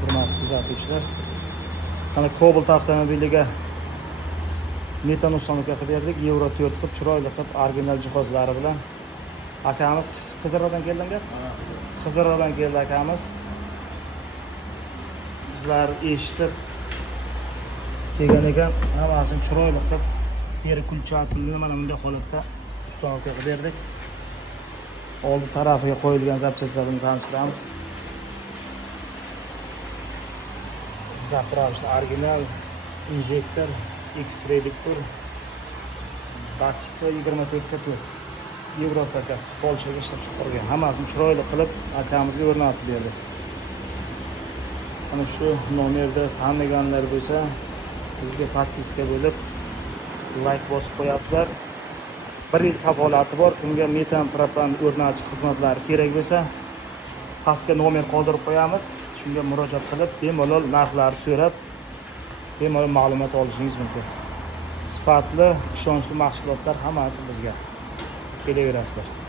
hurmatli kuzatuvchilar. Mana Cobalt avtomobiliga metan uстановка qilib berdik. Euro 4 qilib chiroyli qilib original jihozlari bilan. Akamiz Xizirdan keldimi? Xizirdan keldi akamiz. Bizlar eshitib kelgan ekan, hammasini chiroyli qilib teri kulchatini mana bunday holatda uстановка qilib berdik. Oldi tarafiga qo'yilgan zapchastlarni tanishtiramiz. Zapravishni original injektor, X-reduktor, Basiko 24 Yevrotakasi Polshaga ishlab chiqargan. Hammasini chiroyli qilib akamizga o'rnatib berdi. Mana shu nomerda taniganlar bo'lsa, bizga podpiska bo'lib, like bosib qo'yasizlar. 1 yil kafolati bor. Kimga metan propan o'rnatish xizmatlari kerak bo'lsa, pastga nomer qoldirib qo'yamiz. Shunga murojaat qilib, bemalol narxlarni so'rab, bemalol ma'lumot olishingiz mumkin. Sifatli, ishonchli mahsulotlar hammasi bizga. Kelaverasizlar.